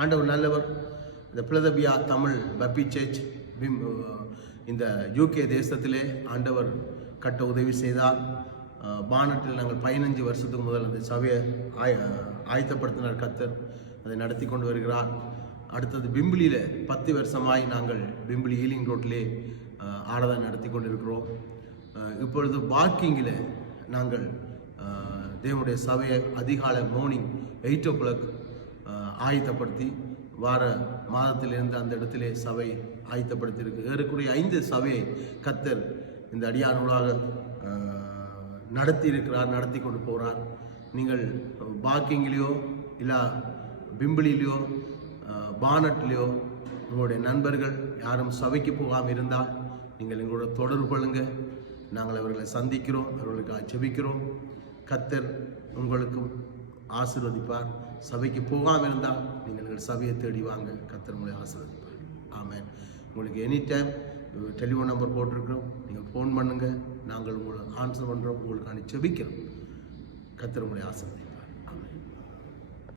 ஆண்டவர் நல்லவர். இந்த பிலதெல்பியா தமிழ் பப்டிஸ்ட் சர்ச் இந்த யூகே தேசத்திலே ஆண்டவர் கட்ட உதவி செய்தார். பானட்டில் நாங்கள் 15 வருஷத்துக்கு முதல் அந்த சபையை ஆயத்தப்படுத்தினார் கர்த்தர். அதை நடத்தி கொண்டு வருகிறார். அடுத்தது பிம்பிளியில் 10 வருஷமாய் நாங்கள் பிம்பிளி ஈலிங் ரோட்டிலே ஆராதனை நடத்தி கொண்டிருக்கிறோம். இப்பொழுது பார்க்கிங்கில் நாங்கள் தேவனுடைய சபையை அதிகாலை மார்னிங் 8 o'clock ஆயத்தப்படுத்தி வார மாதத்திலிருந்து அந்த இடத்திலே சபை ஆயத்தப்படுத்தியிருக்கு. ஏறக்குறைய 5 சபையை கர்த்தர் இந்த அடியானூடாக நடத்தி இருக்கிறார், நடத்தி கொண்டு போகிறார். நீங்கள் பார்க்கிங்லேயோ இல்லை பிம்பிளிலேயோ பானட்லேயோ உங்களுடைய நண்பர்கள் யாரும் சபைக்கு போகாமல் இருந்தால் நீங்கள் எங்களோட தொடர்பு கொள்ளுங்க. நாங்கள் அவர்களை சந்திக்கிறோம், அவர்களுக்காக ஜெபிக்கிறோம். கர்த்தர் உங்களுக்கும் ஆசீர்வதிப்பார். சபைக்கு போகாமல் இருந்தால் நீங்கள் எங்கள் சபையை தேடி வாங்க, கர்த்தர் உங்களை ஆசீர்வதிப்பார். ஆமென். உங்களுக்கு எனி டைம் டெலிஃபோன் நம்பர் போட்டிருக்கிறோம், நீங்கள் ஃபோன் பண்ணுங்கள். நாங்கள் உங்களை ஆன்சர் பண்ணுறோம், உங்களுக்கான ஜெபிக்கிறோம். கர்த்தர் உங்களை ஆசீர்வதிப்பார்.